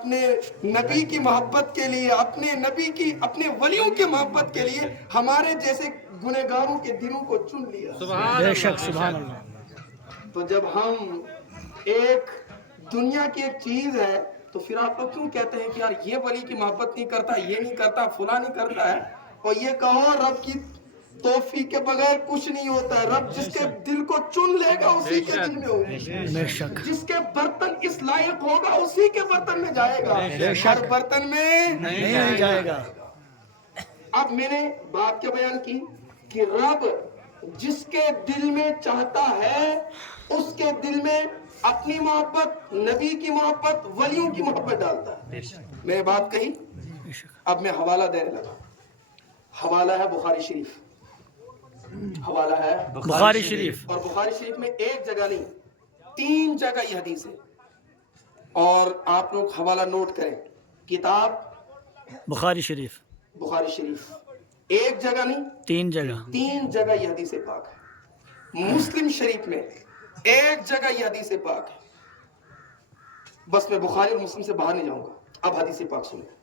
اپنے نبی کی محبت کے لیے، اپنے نبی کی، اپنے ولیوں کی محبت کے لیے ہمارے جیسے گنہگاروں کے دلوں کو چن لیا۔ بے شک، سبحان اللہ۔ تو جب ہم ایک دنیا کی ایک چیز ہے تو پھر آپ لوگ کیوں کہتے ہیں کہ یار یہ ولی کی محبت نہیں کرتا، یہ نہیں کرتا، فلاں نہیں کرتا ہے؟ اور یہ کہو رب کی توفیق کے بغیر کچھ نہیں ہوتا ہے۔ رب جس کے دل کو چن لے گا اسی کے دل میں ہوگی، بے شک، جس کے برتن اس لائق ہوگا اسی کے برتن میں جائے گا، ہر برتن میں نہیں جائے گا۔ اب میں نے بات کیا بیان کی کہ رب جس کے دل میں چاہتا ہے اس کے دل میں اپنی محبت، نبی کی محبت، ولیوں کی محبت ڈالتا ہے۔ میں نے بات کہی، اب میں حوالہ دینے لگا۔ حوالہ ہے بخاری شریف، حوالہ ہے بخاری شریف، اور بخاری شریف میں ایک جگہ نہیں 3 جگہ یہ حدیث ہے، اور آپ لوگ حوالہ نوٹ کریں۔ کتاب بخاری شریف، بخاری شریف، ایک جگہ نہیں 3 جگہ، 3 جگہ یہ حدیث پاک ہے۔ مسلم شریف میں ایک جگہ یہ حدیث پاک ہے۔ بس میں بخاری اور مسلم سے باہر نہیں جاؤں گا، اب حدیث پاک سنیں۔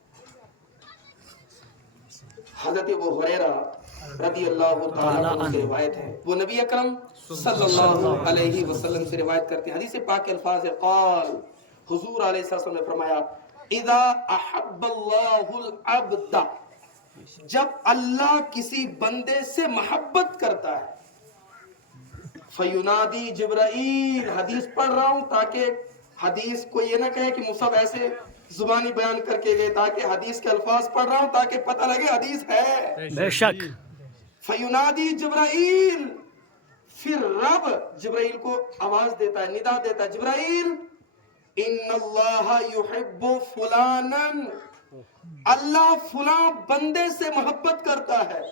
حضرت ابو ہریرہ رضی اللہ تعالیٰ عنہ سے روایت ہے، وہ نبی اکرم صلی اللہ علیہ وسلم سے روایت کرتے ہیں۔ حدیث پاک کے الفاظ ہے، قال، حضور علیہ السلام نے فرمایا، اذا احب اللہ العبد، جب اللہ کسی بندے سے محبت کرتا ہے، فینادی جبرائیل، حدیث پڑھ رہا ہوں تاکہ حدیث کو یہ نہ کہے کہ مصعب ایسے زبانی بیان کر کے گئے، تاکہ حدیث کے الفاظ پڑھ رہا ہوں تاکہ پتہ لگے حدیث ہے۔ بے شک، فینادی جبرائیل، پھر رب جبرائیل کو آواز دیتا ہے، ندا دیتا ہے، جبرائیل ان اللہ یحب فلانا، اللہ فلاں بندے سے محبت کرتا ہے،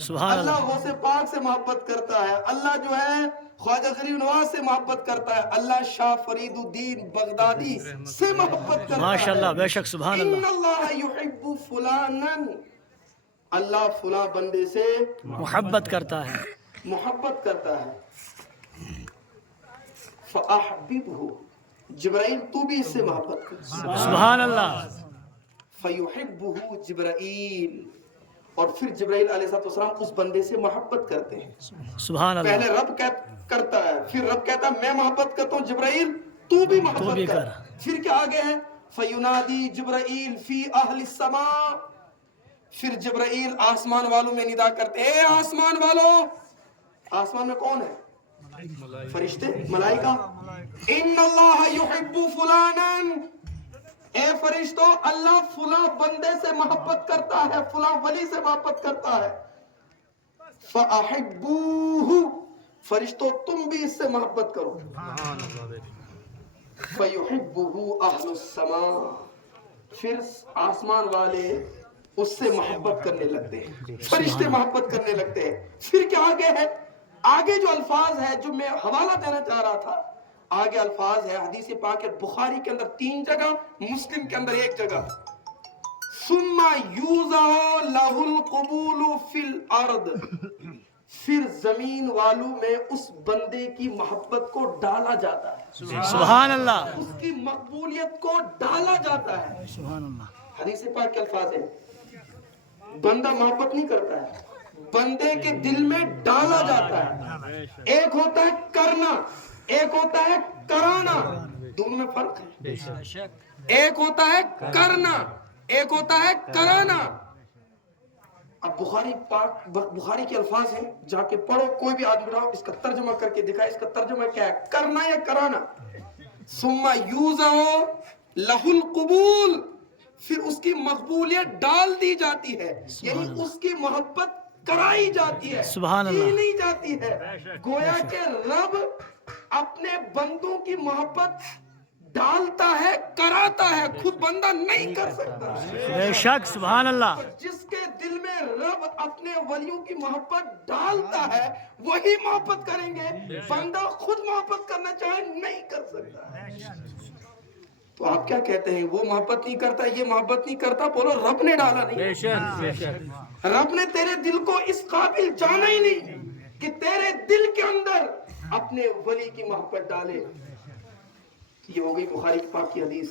سبحان اللہ اللہ، غوث پاک سے محبت کرتا ہے، اللہ جو ہے خواجہ غریب نواز سے محبت کرتا ہے، اللہ شاہ فرید الدین بغدادی سے محبت کرتا ہے۔ ماشاء اللہ، بے شک، سبحان ان اللہ، اللہ یحب فلانا، اللہ فلاں بندے سے محبت کرتا ہے، محبت کرتا ہے۔ فاحببہ، جبرائیل تو بھی اس سے محبت کر۔ سبحان اللہ، فیحبہ جبرائیل، اور پھر جبرائیل علیہ السلام اس بندے سے محبت کرتے ہیں۔ سبحان اللہ، پہلے رب کرتا ہے، پھر رب کہتا ہے میں محبت کرتا ہوں، جبرائیل تو بھی محبت کر۔ پھر کیا آگے ہے، فینادی جبرائیل فی اہل السماء، پھر جبرائیل آسمان والوں میں ندا کرتے ہیں، اے آسمان والوں، آسمان میں کون ہے؟ فرشتے، ملائکہ۔ ان اللہ یحب فلانا، اے فرشتو، اللہ فلاں بندے سے محبت کرتا ہے، فلاں ولی سے محبت کرتا ہے۔ فَأَحِبُّوهُ، فرشتو تم بھی اس سے محبت کرو۔ فَيُحِبُّهُ أَهْلُ السَّمَاءِ، پھر آسمان والے اس سے محبت کرنے لگتے ہیں، فرشتے محبت کرنے لگتے ہیں۔ پھر کیا آگے ہے، آگے جو الفاظ ہے جو میں حوالہ دینا چاہ رہا تھا، آگے الفاظ ہے حدیث پاک ہے، بخاری کے اندر 3 جگہ، مسلم کے اندر 1 جگہ، ثم یوضع له القبول فی الارض، پھر زمین والوں میں اس بندے کی محبت کو ڈالا جاتا ہے، سبحان اللہ، اس کی مقبولیت کو ڈالا جاتا ہے۔ سبحان اللہ، حدیث پاک کے الفاظ ہیں، بندہ محبت نہیں کرتا ہے، بندے کے دل میں ڈالا جاتا ہے۔ ایک ہوتا ہے کرنا، ایک ہوتا ہے کرانا، دونوں میں فرق ہے۔ ایک ہوتا ہے کرنا، ایک ہوتا ہے کرانا۔ اب بخاری کے الفاظ ہیں، جا کے پڑھو، کوئی بھی آدمی رہو، اس کا ترجمہ کر کے دکھائے، اس کا ترجمہ کیا ہے، کرنا یا کرانا۔ ثم یوضع لہ القبول، پھر اس کی مقبولیت ڈال دی جاتی ہے، یعنی اس کی محبت کرائی جاتی ہے، سبحان اللہ، کی نہیں جاتی ہے۔ گویا کہ رب اپنے بندوں کی محبت ڈالتا ہے، کراتا ہے، خود بندہ نہیں کر سکتا۔ بے شک، سبحان اللہ، جس کے دل میں رب اپنے ولیوں کی محبت ڈالتا ہے وہی محبت کریں گے، بندہ خود محبت کرنا چاہے نہیں کر سکتا۔ تو آپ کیا کہتے ہیں، وہ محبت نہیں کرتا، یہ محبت نہیں کرتا، بولو رب نے ڈالا نہیں، بے شک، بے شک، رب نے تیرے دل کو اس قابل جانا ہی نہیں کہ تیرے دل کے اندر اپنے ولی کی محبت ڈالے۔ یہ ہو گئی بخاری پاک کی حدیث۔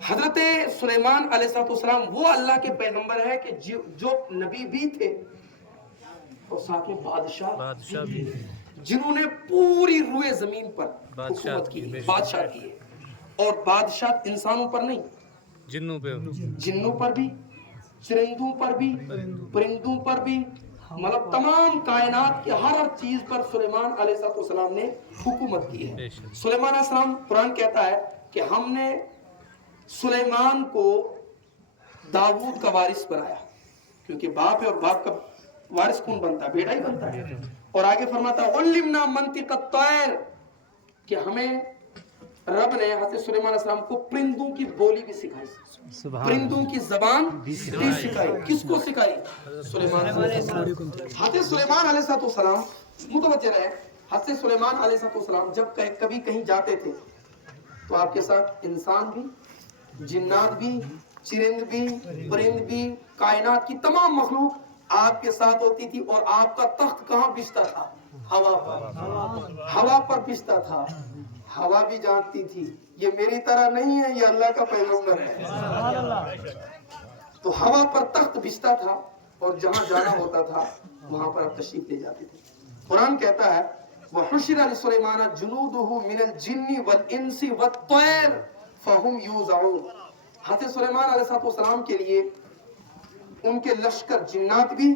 حضرت سلیمان علیہ السلام وہ اللہ کے پیغمبر ہے کہ جو نبی بھی تھے اور ساتھ میں بادشاہ بھی، جنہوں نے پوری روئے زمین پر حکومت کی، بادشاہ کی ہے، اور بادشاہ انسانوں پر نہیں، جنوں پر بھی، چرندوں پر بھی، پرندوں پر بھی، مطلب تمام کائنات کی ہر چیز پر سلیمان علیہ السلام نے حکومت کی ہے۔ سلیمان علیہ السلام، قرآن کہتا ہے کہ ہم نے سلیمان کو داؤد کا وارث بنایا، کیونکہ باپ ہے اور باپ کا وارث کون بنتا ہے؟ بیٹا ہی بنتا ہے۔ اور آگے فرماتا ہے عَلِّمْنَا مَنْطِقَ الطَّيْرِ، کہ ہمیں رب نے حضرت سلیمان علیہ السلام کو پرندوں کی بولی بھی سکھائی، پرندوں کی زبان بھی سکھائی۔ کس کو سکھائی؟ سلیمان علیہ السلام۔ حضرت سلیمان علیہ السلام، متوجہ رہے، حضرت سلیمان علیہ السلام جب کبھی کہیں جاتے تھے تو آپ کے ساتھ انسان بھی، جنات بھی، چرند بھی، پرند بھی، کائنات کی تمام مخلوق آپ کے ساتھ ہوتی تھی، اور آپ کا تخت کہاں بچتا تھا؟ ہوا پر، ہوا پر بچتا تھا۔ ہوا بھی جانتی تھی یہ میری طرح نہیں ہے، یہ اللہ کا پیغمبر ہے، تو ہوا پر تخت بچتا تھا، اور جہاں جانا ہوتا تھا وہاں پر آپ تشریف لے جاتے تھے۔ قرآن کہتا ہے وَحُشِرَ لِسُلَيْمَانَ جُنُودُهُ مِنَ الْجِنِّ وَالْإِنسِ وَالطَّيْرِ فَهُمْ يُوزَعُونَ۔ حضرت سلیمان علیہ السلام کے لیے ان کے لشکر، جنات بھی،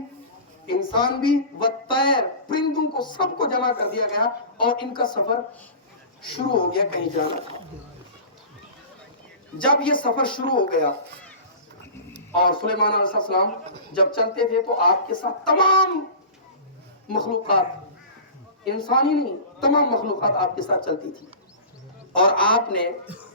انسان بھی، والطیر، پرندوں کو سب کو جمع کر دیا گیا، اور ان کا سفر شروع ہو گیا، کہیں جانا تھا۔ جب یہ سفر شروع ہو گیا اور سلیمان علیہ السلام جب چلتے تھے تو آپ کے ساتھ تمام مخلوقات، انسانی نہیں، تمام مخلوقات آپ کے ساتھ چلتی تھی، اور آپ نے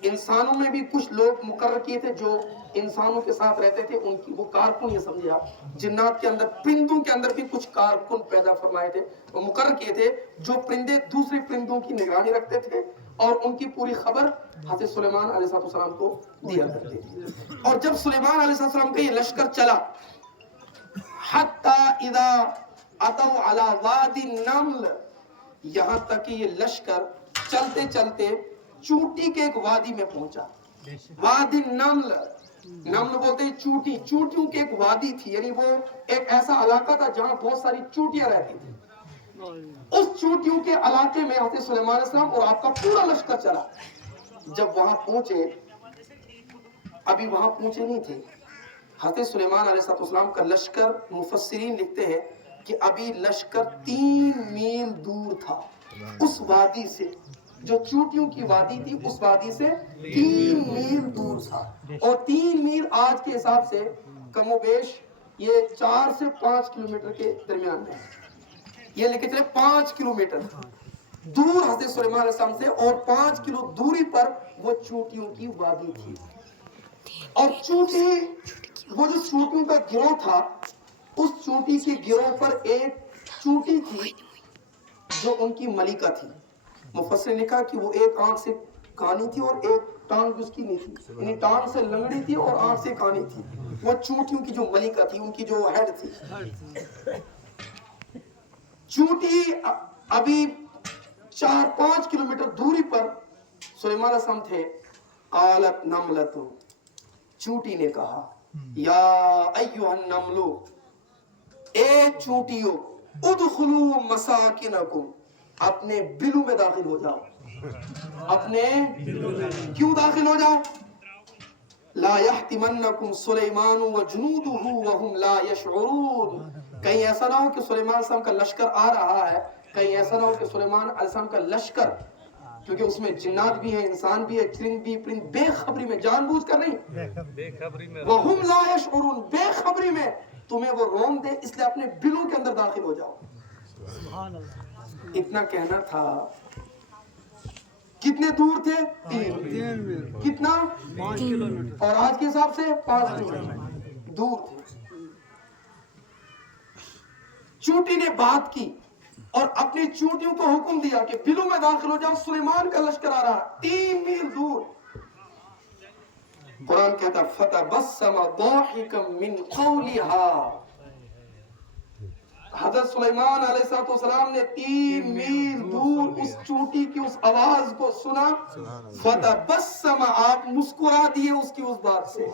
انسانوں میں بھی کچھ لوگ مقرر کیے تھے جو انسانوں کے ساتھ رہتے تھے، ان کی وہ کارکن، یہ سمجھے آپ، جنات کے اندر، پرندوں کے اندر بھی کچھ کارکن پیدا فرمائے تھے، وہ مقرر کیے تھے جو پرندے دوسرے پرندوں کی نگرانی رکھتے تھے اور ان کی پوری خبر حضرت سلیمان علیہ السلام کو دیا کرتے تھے۔ اور جب سلیمان علیہ السلام کا یہ لشکر چلا، حتی اذا اتوا علی وادی النمل، یہاں تک کہ یہ لشکر چلتے چلتے چونٹی کے ایک وادی میں پہنچا۔ وادی النمل، نمل بولتے ہیں چونٹی، چونٹیوں کے ایک وادی تھی، یعنی وہ ایک ایسا علاقہ تھا جہاں بہت ساری چونٹیاں رہتی تھی۔ اس چونٹیوں کے علاقے میں حضرت سلیمان علیہ السلام اور آپ کا پورا لشکر چلا۔ جب وہاں پہنچے، ابھی وہاں پہنچے نہیں تھے، حضرت سلیمان علیہ السلام کا لشکر، مفسرین لکھتے ہیں کہ ابھی لشکر 3 میل دور تھا اس وادی سے، جو چونٹیوں کی وادی تھی اس وادی سے 3 میل دور تھا، اور 3 میل آج کے حساب سے کم و بیش یہ 4 سے 5 کلومیٹر کے درمیان میں، یہ لے کے چلے 5 کلومیٹر دور حضرت سلیمان علیہ السلام سے، اور 5 کلو دوری پر وہ چونٹیوں کی وادی تھی۔ اور چونٹی، وہ جو چونٹیوں کا گروہ تھا، اس چونٹی کے گروہ پر ایک چونٹی تھی جو ان کی ملکہ تھی۔ مفسر نے کہا کہ وہ ایک آنکھ سے کانی تھی اور ایک ٹانگ بھی اس کی نہیں تھی، یعنی ٹانگ سے لنگڑی تھی اور آنکھ سے کانی تھی، وہ چونٹیوں کی جو ملکہ تھی، ان کی جو ہیڈ تھی۔ چونٹی ابھی 4-5 کلومیٹر دوری پر سلیمان علیہ السلام تھے۔ قالت نملۃ، چونٹی نے کہا، یا ایھا النمل، اے چونٹیوں، ادخلوا مساکنکم، اپنے بلوں میں داخل ہو جاؤ۔ اپنے کیوں داخل ہو جاؤ؟ لا يحطمنکم سلیمان وجنودہ وہم لا یشعرون، کہیں ایسا نہ ہو کہ سلیمان علیہ السلام کا لشکر آ رہا ہے، کہیں ایسا نہ ہو کہ سلیمان علیہ السلام کا لشکر، کیونکہ اس میں جنات بھی ہیں، انسان بھی ہے، چرند بھی، پرند، بے خبری میں، جان بوجھ کر نہیں، وہم لا یشعرون، بے خبری میں تمہیں وہ روم دے، اس لیے اپنے بلوں کے اندر داخل ہو جاؤ۔ اتنا کہنا تھا۔ کتنے دور تھے؟ 3 میل۔ کتنا؟ 5 کلومیٹر، اور آج کے حساب سے 5 کلومیٹر دور تھے۔ چونٹی نے بات کی اور اپنی چونٹیوں کو حکم دیا کہ بلوں میں داخل ہو جاؤ، سلیمان کا لشکر آ رہا، 3 میل دور۔ قرآن کہتا فتبسم ضاحکا من قولها، حضرت سلیمان علیہ السلام نے 3 میل دور اس چونٹی کی اس آواز کو سنا، فتبسم، آپ مسکرا دیے اس کی اس بات سے۔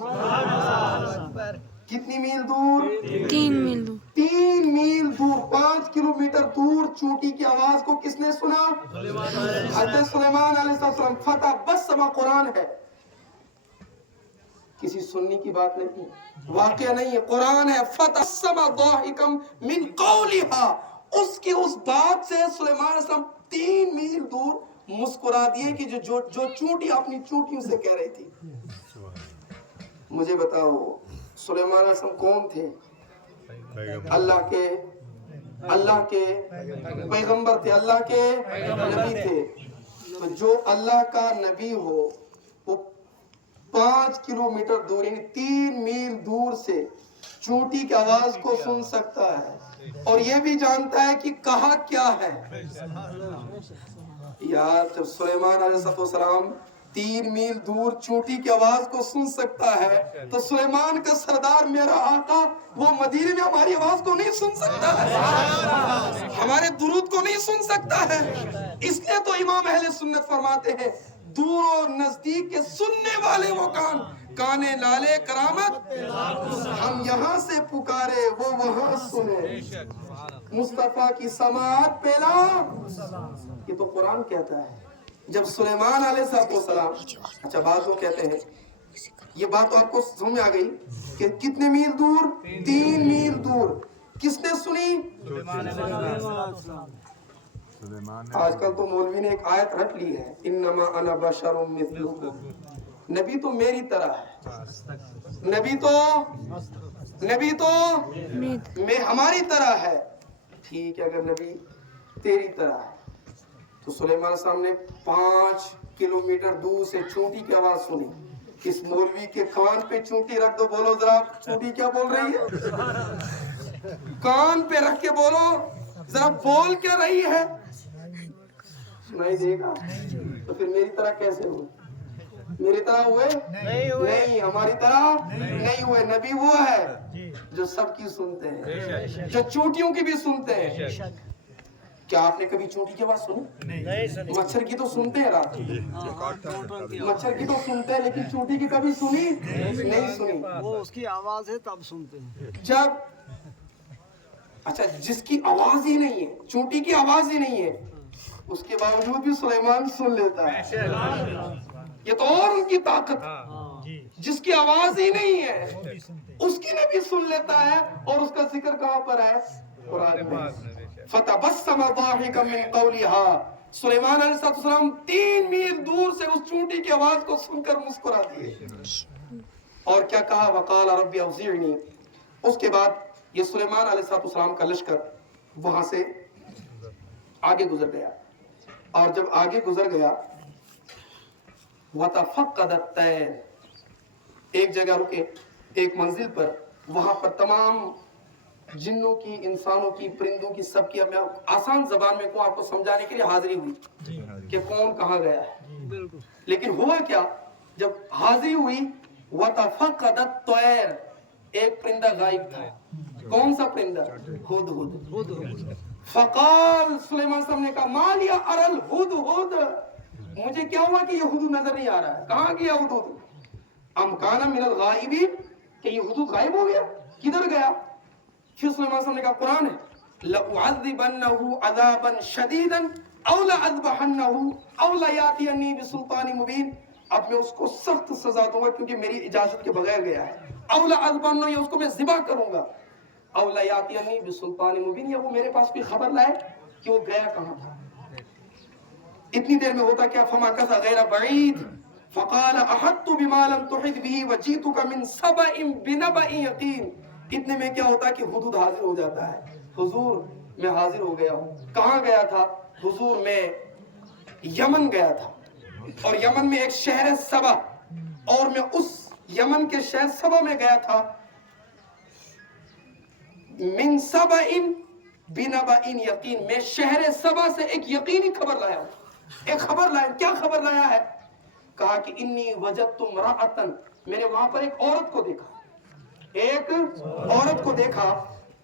کتنی میل دور؟ 3 میل دور۔ 3 میل دور، 5 کلومیٹر دور چونٹی کی آواز کو کس نے سنا؟ حضرت سلیمان علیہ السلام۔ فتبسم قرآن ہے، کسی سننی کی بات نہیں ہے، واقعہ نہیں ہے، قرآن ہے۔ فتبسم ضاحکا من قولها، اس کی اس بات سے سلیمان علیہ السلام 3 میل دور مسکرا دیے کہ جو چونٹی اپنی چونٹیوں سے کہہ رہی تھی۔ مجھے بتاؤ سلیمان علیہ السلام کون تھے؟ اللہ کے پیغمبر تھے، اللہ کے نبی تھے۔ تو جو اللہ کا نبی ہو وہ 5 کلومیٹر دور یعنی 3 میل دور سے چونٹی کی آواز کو سن سکتا ہے اور یہ بھی جانتا ہے کہ کہا کیا ہے۔ یار جب سلیمان علیہ السلام 3 میل دور چونٹی کی آواز کو سن سکتا ہے تو سلیمان کا سردار میرا آقا وہ مدینے میں ہماری آواز کو نہیں سن سکتا ہے، ہمارے درود کو نہیں سن سکتا ہے۔ اس لیے تو امام اہل سنت فرماتے ہیں دور و نزدیک کے سننے والے وہ کانے لالے کرامت، ہم یہاں سے پکارے وہ وہاں سنے، مصطفیٰ کی سماعت پہلا۔ یہ تو قرآن کہتا ہے۔ جب سلیمان علیہ السلام، اچھا بعض لوگ کہتے ہیں یہ بات تو آپ کو سمجھ میں آ گئی کہ کتنے میل دور؟ 3 میل دور۔ کس نے سنی؟ آج کل تو مولوی نے ایک آیت رکھ لی ہے، انما انا بشر مثلکم، نبی تو میری طرح ہے، نبی تو میں ہماری طرح ہے۔ ٹھیک ہے، اگر نبی تیری طرح ہے تو سلیمان علیہ السلام نے 5 کلومیٹر دور سے چونٹی کی آواز سنی۔ اس مولوی کے کان پہ چونٹی رکھ دو، بولو ذرا چونٹی کیا بول رہی ہے؟ کان پہ رکھ کے بولو ذرا بول کیا رہی ہے؟ سنائی دے گا؟ تو پھر میری طرح کیسے ہوئے؟ میری طرح ہوئے؟ نہیں، ہماری طرح نہیں ہوئے۔ نبی وہ ہے جو سب کی سنتے ہیں، جو چونٹیوں کی بھی سنتے ہیں۔ کیا آپ نے کبھی چونٹی کی آواز سنی؟ مچھر کی تو سنتے ہیں، رات مچھر کی تو سنتے ہیں، لیکن چونٹی کی کبھی سنی نہیں سنی۔ وہ اس کی آواز ہے تب سنتے ہیں۔ جب اچھا جس کی آواز ہی نہیں ہے، چونٹی کی آواز ہی نہیں ہے، اس کے باوجود بھی سلیمان سن لیتا ہے۔ یہ تو اور ان کی طاقت، جس کی آواز ہی نہیں ہے اس کی نبی سن لیتا ہے، اور اس کا ذکر کہاں پر ہے؟ قرآن میں۔ فتبسم ضاحکا من قولها، سلیمان علیہ السلام 3 میل دور سے اس چونٹی کی آواز کو سن کر مسکرا دیے، اور کیا کہا؟ وقال رب اوزعنی۔ اس کے بعد یہ سلیمان علیہ السلام کا لشکر وہاں سے آگے گزر گیا، اور جب آگے گزر گیا وَتَفَقَّدَ الطَّيْرَ، ایک جگہ رکے، ایک منزل پر، وہاں پر تمام جنوں کی، انسانوں کی، پرندوں کی، سب کی، میں آسان زبان میں کو آپ کو سمجھانے کے لیے حاضری ہوئی کہ کون کہاں گیا ہے۔ لیکن ہوا کیا جب حاضری ہوئی؟ وَتَفَقَّدَ الطَّيْرَ، ایک پرندہ غائب تھا۔ کون سا پرندہ؟ ہدہد۔ فقال، سلیمان صاحب نے کہا ما لیا ارى الهدهد، مجھے کیا ہوا کہ یہ ہدہد نظر نہیں آ رہا ہے، کہاں گیا ہدہد؟ ام کان من الغائبین، کہ یہ ہدہد غائب ہو گیا، کدھر گیا؟ پھر سلیمان صاحب نے کہا قرآن ہے لأعذبنه عذابا شدیدا او لأذبحنه او ليأتيني بسلطان مبین، اب میں اس کو سخت سزا دوں گا کیونکہ میری اجازت کے بغیر گیا ہے، او لأذبحنه، یا اس کو میں ذبح کروں گا، او ليأتيني بسلطان مبین، یا وہ میرے پاس کوئی خبر لائے کہ وہ گیا کہاں تھا۔ اتنی دیر میں ہوتا کیا؟ فمكث غیر بعید فقال احطت بما لم تحط به وجئتك من سبأ بنبأ یقین، اتنے میں کیا ہوتا کہ حدود حاضر ہو جاتا ہے، حضور میں حاضر ہو گیا ہوں۔ کہاں گیا تھا؟ حضور میں یمن گیا تھا، اور یمن میں ایک شہر سبا، اور میں اس یمن کے شہر سبا میں گیا تھا۔ من سبأ بنبأ یقین، میں شہر سبا سے ایک یقینی خبر لایا ہوں، ایک خبر لایا۔ کیا خبر لایا ہے؟ کہا کہ انی وجدت امرأۃ، میں نے وہاں پر ایک عورت کو دیکھا، ایک عورت کو دیکھا،